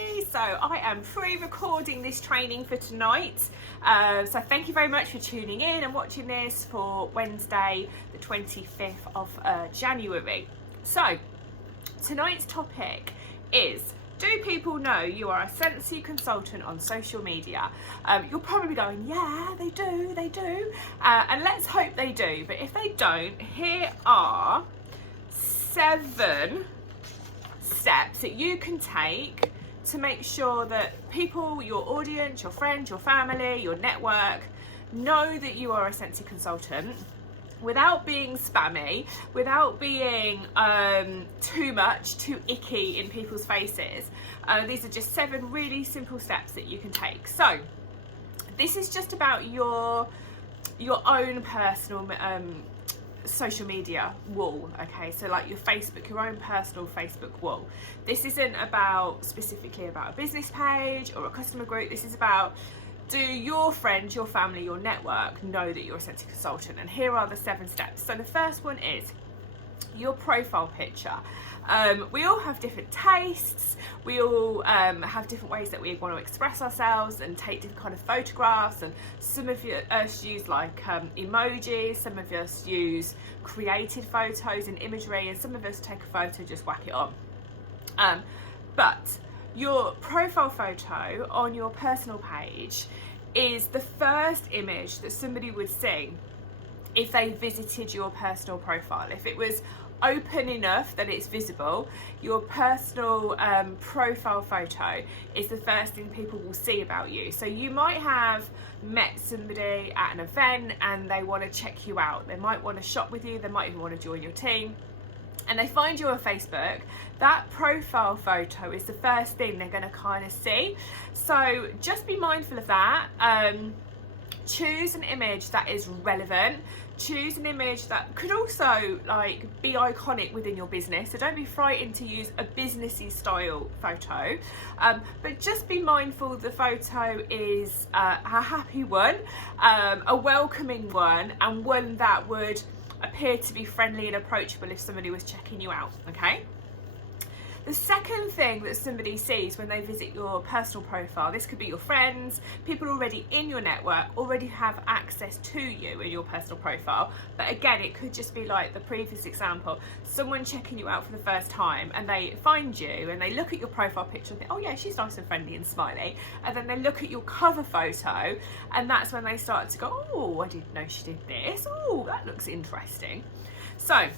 Scentsy. So I am pre-recording this training for tonight. So thank you very much for tuning in and watching this for Wednesday, the 25th of January. So tonight's topic is, do people know you are a Scentsy consultant on social media? You're probably going, yeah, they do. And let's hope they do. But if they don't, here are 7 steps that you can take to make sure that people, your audience, your friends, your family, your network, know that you are a Scentsy consultant without being spammy, without being too icky in people's faces. These are just 7 really simple steps that you can take. So this is just about your own personal social media wall, okay? So like your Facebook, your own personal Facebook wall. This isn't about specifically about a business page or a customer group. This is about, do your friends, your family, your network know that you're a Scentsy consultant? And here are the 7 steps. So the first one is your profile picture. We all have different tastes. We all have different ways that we want to express ourselves and take different kind of photographs. And some of us use like emojis. Some of us use created photos and imagery, and some of us take a photo, just whack it on. But your profile photo on your personal page is the first image that somebody would see if they visited your personal profile. If it was open enough that it's visible, your personal profile photo is the first thing people will see about you. So you might have met somebody at an event and they want to check you out. They might want to shop with you, they might even want to join your team, and they find you on Facebook. That profile photo is the first thing they're going to kind of see. So just be mindful of that. Choose an image that is relevant. Choose an image that could also like be iconic within your business. So don't be frightened to use a businessy style photo, but just be mindful the photo is a happy one, a welcoming one, and one that would appear to be friendly and approachable if somebody was checking you out, okay? The second thing that somebody sees when they visit your personal profile, this could be your friends, people already in your network, already have access to you in your personal profile. But again, it could just be like the previous example, someone checking you out for the first time and they find you and they look at your profile picture and think, oh yeah, she's nice and friendly and smiley. And then they look at your cover photo and that's when they start to go, oh, I didn't know she did this. Oh, that looks interesting. So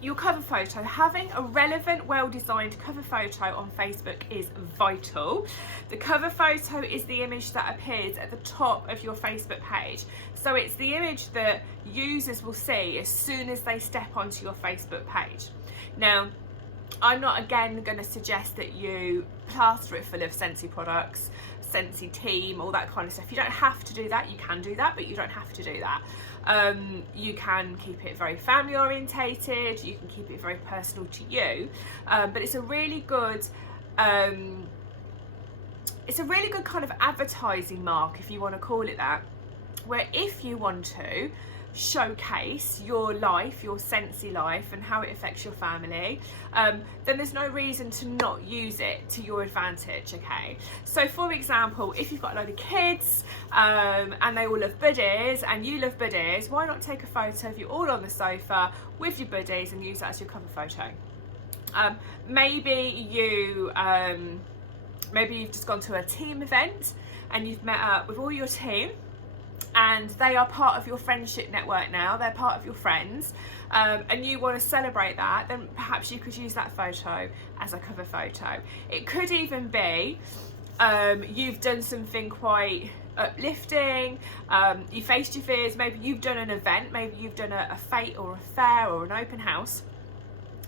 your cover photo, having a relevant, well-designed cover photo on Facebook is vital. The cover photo is the image that appears at the top of your Facebook page. So it's the image that users will see as soon as they step onto your Facebook page. Now, I'm not again going to suggest that you plaster it full of Scentsy products, Scentsy team, all that kind of stuff. You don't have to do that. You can do that, but you don't have to do that. You can keep it very family orientated. You can keep it very personal to you. But it's a really good kind of advertising mark, if you want to call it that, where if you want to showcase your life, your Scentsy life, and how it affects your family, then there's no reason to not use it to your advantage, okay? So for example, if you've got a load of kids and they all love buddies and you love buddies, why not take a photo of you all on the sofa with your buddies and use that as your cover photo? Maybe you've just gone to a team event and you've met up with all your team, and they are part of your friendship network now, they're part of your friends, and you want to celebrate that, then perhaps you could use that photo as a cover photo. It could even be you've done something quite uplifting, you faced your fears, maybe you've done an event, maybe you've done a fete or a fair or an open house,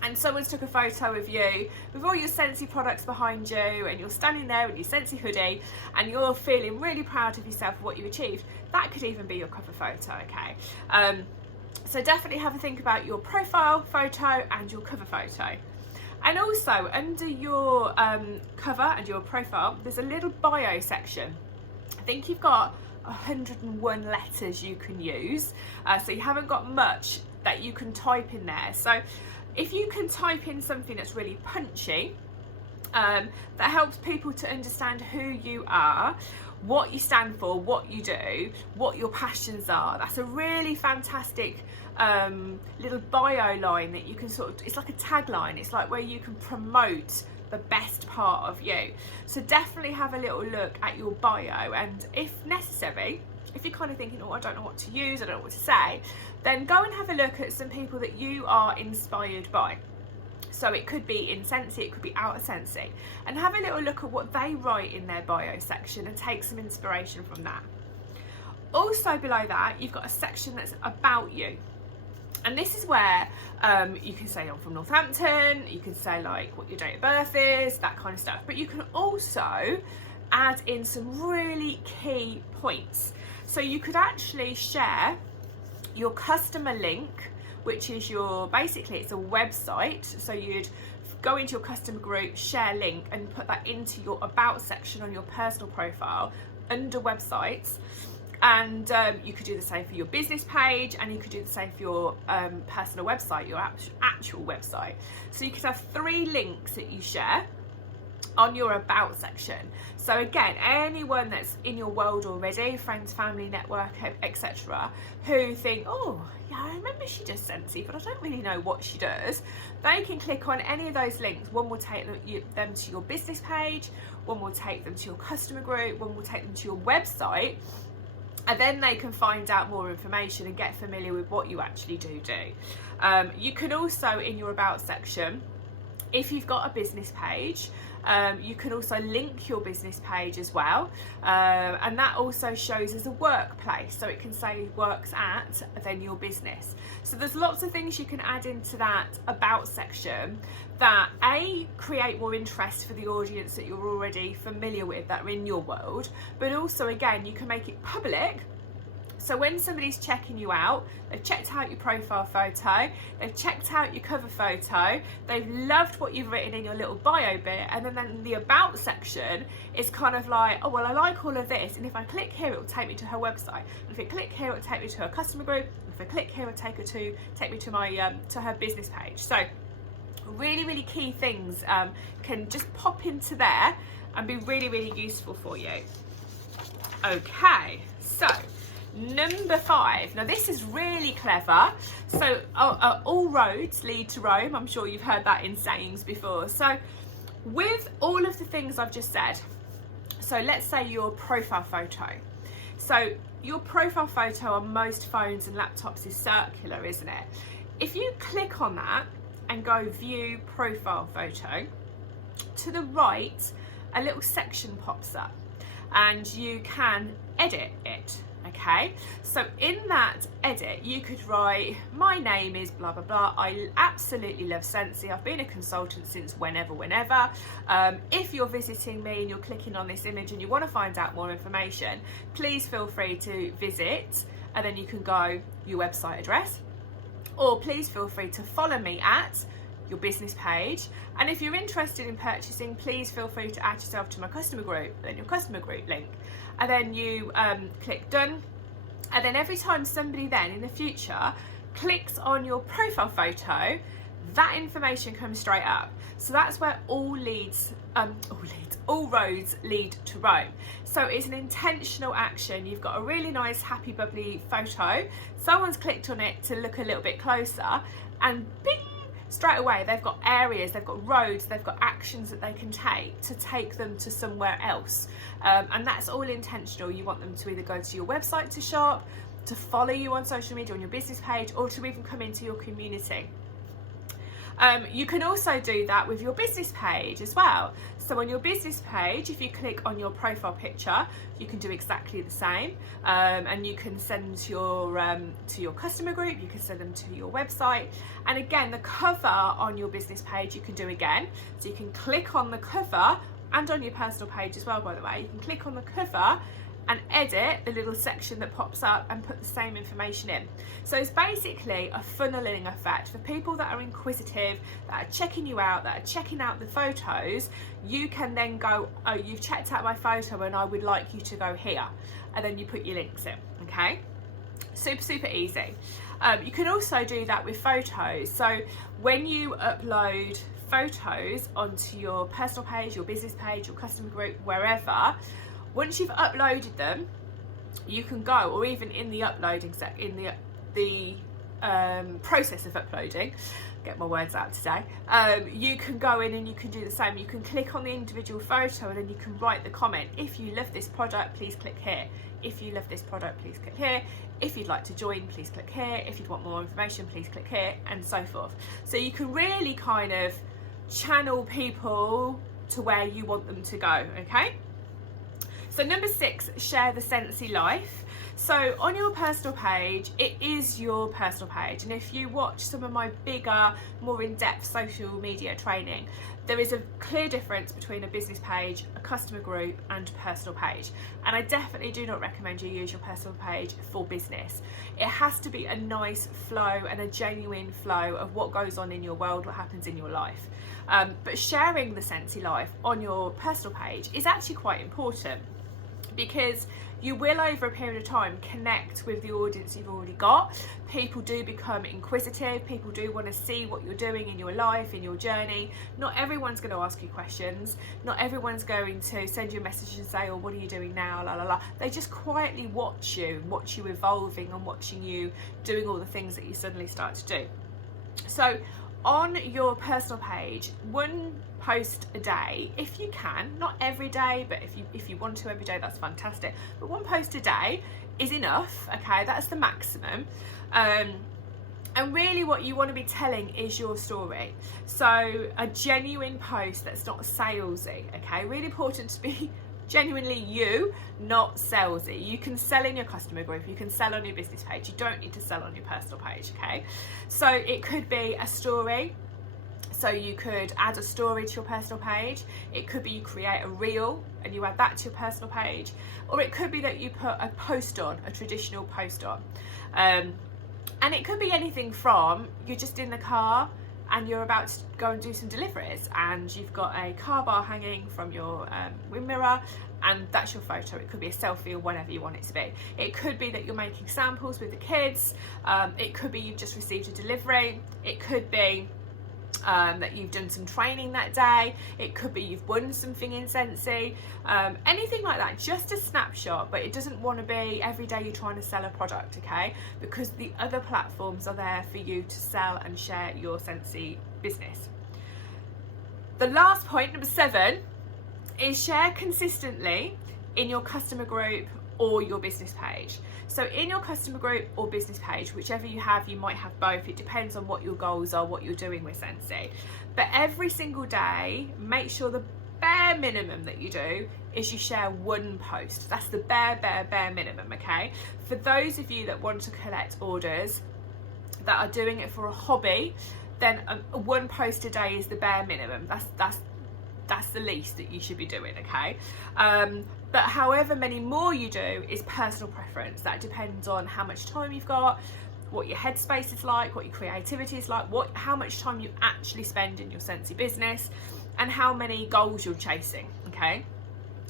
and someone's took a photo of you with all your Scentsy products behind you, and you're standing there in your Scentsy hoodie and you're feeling really proud of yourself for what you achieved. That could even be your cover photo, okay? So definitely have a think about your profile photo and your cover photo. And also under your cover and your profile, there's a little bio section. I think you've got 101 letters you can use, so you haven't got much that you can type in there. So if you can type in something that's really punchy, that helps people to understand who you are, what you stand for, what you do, what your passions are. That's a really fantastic little bio line that you can it's like a tagline. It's like where you can promote the best part of you. So definitely have a little look at your bio, and if necessary, if you're kind of thinking, oh, I don't know what to use, I don't know what to say, then go and have a look at some people that you are inspired by. So it could be in Scentsy, it could be out of Scentsy, and have a little look at what they write in their bio section and take some inspiration from that. Also below that, you've got a section that's about you. And this is where you can say I'm from Northampton, you can say like what your date of birth is, that kind of stuff. But you can also add in some really key points. So you could actually share your customer link, which is basically it's a website. So you'd go into your customer group, share link, and put that into your about section on your personal profile under websites. And you could do the same for your business page, and you could do the same for your personal website, your actual website. So you could have 3 links that you share on your about section. So again, anyone that's in your world already, friends, family, network, etc., who think, oh yeah, I remember she does Scentsy, but I don't really know what she does, they can click on any of those links. One will take them to your business page, one will take them to your customer group, one will take them to your website, and then they can find out more information and get familiar with what you actually do. You can also, in your about section, if you've got a business page, you can also link your business page as well, and that also shows as a workplace, so it can say works at, then your business. So there's lots of things you can add into that about section that create more interest for the audience that you're already familiar with, that are in your world, but also again you can make it public. So when somebody's checking you out, they've checked out your profile photo, they've checked out your cover photo, they've loved what you've written in your little bio bit, and then the about section is kind of like, oh well, I like all of this, and if I click here it will take me to her website, and if I click here it will take me to her customer group, and if I click here it will take me to my to her business page. So really key things can just pop into there and be really useful for you. Okay, so number 5. Now this is really clever. So all roads lead to Rome. I'm sure you've heard that in sayings before. So with all of the things I've just said, so let's say your profile photo. So your profile photo on most phones and laptops is circular, isn't it? If you click on that and go view profile photo, to the right a little section pops up and you can edit it. Okay, so in that edit you could write, my name is blah blah blah, I absolutely love Scentsy, I've been a consultant since whenever. If you're visiting me and you're clicking on this image and you want to find out more information, please feel free to visit, and then you can go your website address, or please feel free to follow me at your business page, and if you're interested in purchasing, please feel free to add yourself to my customer group, then your customer group link, and then you click done, and then every time somebody then in the future clicks on your profile photo, that information comes straight up. So that's where all roads lead to Rome. So it's an intentional action. You've got a really nice happy bubbly photo, someone's clicked on it to look a little bit closer, and bing, straight away they've got areas, they've got roads, they've got actions that they can take them to somewhere else, and that's all intentional. You want them to either go to your website to shop, to follow you on social media on your business page, or to even come into your community. You can also do that with your business page as well. So on your business page, if you click on your profile picture, you can do exactly the same, and you can send to your customer group, you can send them to your website, and again the cover on your business page you can do again. So you can click on the cover, and on your personal page as well, by the way, you can click on the cover and edit the little section that pops up and put the same information in. So it's basically a funneling effect for people that are inquisitive, that are checking you out, that are checking out the photos. You can then go, oh, you've checked out my photo and I would like you to go here, and then you put your links in. Okay, super easy. You can also do that with photos. So when you upload photos onto your personal page, your business page, your customer group, wherever, once you've uploaded them, you can go, or even in the uploading the process of uploading, get my words out today, you can go in and you can do the same. You can click on the individual photo and then you can write the comment. If you love this product, please click here. If you love this product, please click here. If you'd like to join, please click here. If you'd want more information, please click here, and so forth. So you can really kind of channel people to where you want them to go, okay? So number 6, share the Scentsy life. So on your personal page, it is your personal page. And if you watch some of my bigger, more in-depth social media training, there is a clear difference between a business page, a customer group, and a personal page. And I definitely do not recommend you use your personal page for business. It has to be a nice flow and a genuine flow of what goes on in your world, what happens in your life. But sharing the Scentsy life on your personal page is actually quite important, because you will, over a period of time, connect with the audience you've already got. People do become inquisitive. People do want to see what you're doing in your life, in your journey. Not everyone's going to ask you questions. Not everyone's going to send you a message and say, oh, what are you doing now, la la la. They just quietly watch you evolving and watching you doing all the things that you suddenly start to do. So on your personal page, one post a day, if you can, not every day, but if you want to every day, that's fantastic. But one post a day is enough, okay? That's the maximum. And really what you want to be telling is your story. So a genuine post that's not salesy, okay? Really important to be genuinely you, not salesy. You can sell in your customer group, you can sell on your business page, you don't need to sell on your personal page, okay? So it could be a story. So you could add a story to your personal page. It could be you create a reel and you add that to your personal page. Or it could be that you put a post on, a traditional post on. And it could be anything from, you're just in the car and you're about to go and do some deliveries and you've got a car bar hanging from your wind mirror, and that's your photo. It could be a selfie or whatever you want it to be. It could be that you're making samples with the kids. It could be you've just received a delivery. It could be that you've done some training that day. It could be you've won something in Scentsy, anything like that. Just a snapshot, but it doesn't want to be every day you're trying to sell a product, okay? Because the other platforms are there for you to sell and share your Scentsy business. The last point, number 7, is share consistently in your customer group or your business page. So in your customer group or business page, whichever you have, you might have both. It depends on what your goals are, what you're doing with Scentsy. But every single day, make sure the bare minimum that you do is you share one post. That's the bare minimum, okay? For those of you that want to collect orders, that are doing it for a hobby, then one post a day is the bare minimum. That's the least that you should be doing, okay? But however many more you do is personal preference. That depends on how much time you've got, what your headspace is like, what your creativity is like, how much time you actually spend in your Scentsy business, and how many goals you're chasing, okay?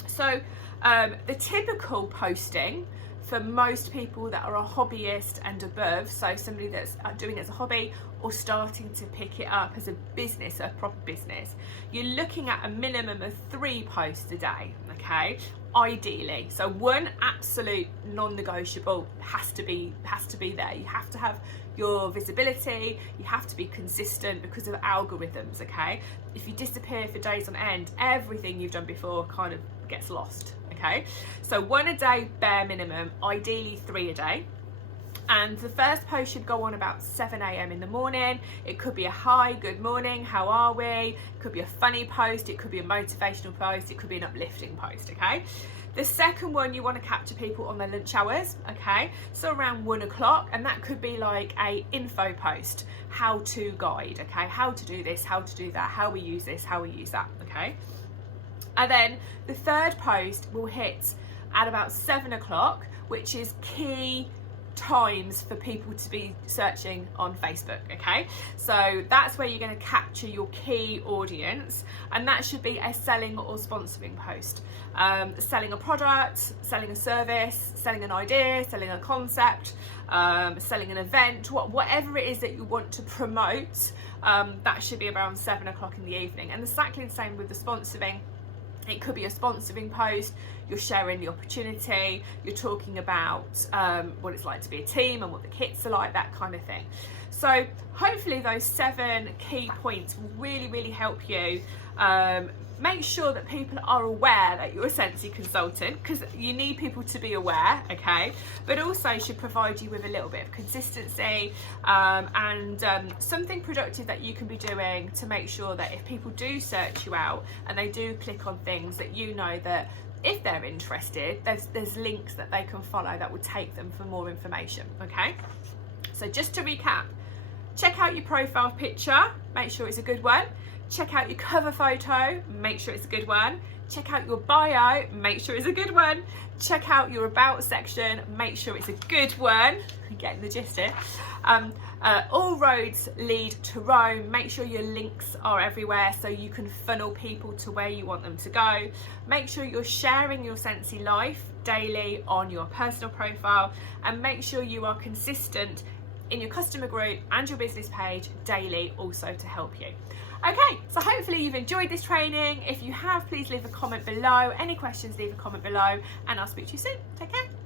So the typical posting for most people that are a hobbyist and above, so somebody that's doing it as a hobby or starting to pick it up as a business, a proper business, you're looking at a minimum of 3 posts a day, okay? Ideally. So one absolute non-negotiable has to be there. You have to have your visibility, you have to be consistent because of algorithms, okay? If you disappear for days on end, everything you've done before kind of gets lost, okay? So 1 a day bare minimum, ideally 3 a day. And the first post should go on about 7 a.m. in the morning. It could be a hi, good morning, how are we? It could be a funny post, it could be a motivational post, it could be an uplifting post, okay? The second one, you want to capture people on their lunch hours, okay? So around 1 o'clock, and that could be like a info post, how to guide, okay? How to do this, how to do that, how we use this, how we use that, okay? And then the third post will hit at about 7 o'clock, which is key times for people to be searching on Facebook. Okay, so that's where you're going to capture your key audience, and that should be a selling or sponsoring post. Selling a product, selling a service, selling an idea, selling a concept, selling an event, whatever it is that you want to promote. That should be around 7 o'clock in the evening. And exactly the same with the sponsoring. It could be a sponsoring post, you're sharing the opportunity, you're talking about what it's like to be a team and what the kits are like, that kind of thing. So hopefully those 7 key points will really help you make sure that people are aware that you're a Scentsy consultant, because you need people to be aware, okay, but also should provide you with a little bit of consistency and something productive that you can be doing to make sure that if people do search you out and they do click on things, that you know that if they're interested, there's links that they can follow that will take them for more information. Okay, so just to recap, check out your profile picture, make sure it's a good one. Check out your cover photo, make sure it's a good one. Check out your bio, make sure it's a good one. Check out your about section, make sure it's a good one. I'm getting the gist here. All roads lead to Rome. Make sure your links are everywhere so you can funnel people to where you want them to go. Make sure you're sharing your Scentsy life daily on your personal profile, and make sure you are consistent in your customer group and your business page daily also to help you. Okay, so hopefully you've enjoyed this training. If you have, please leave a comment below. Any questions, leave a comment below, and I'll speak to you soon. Take care.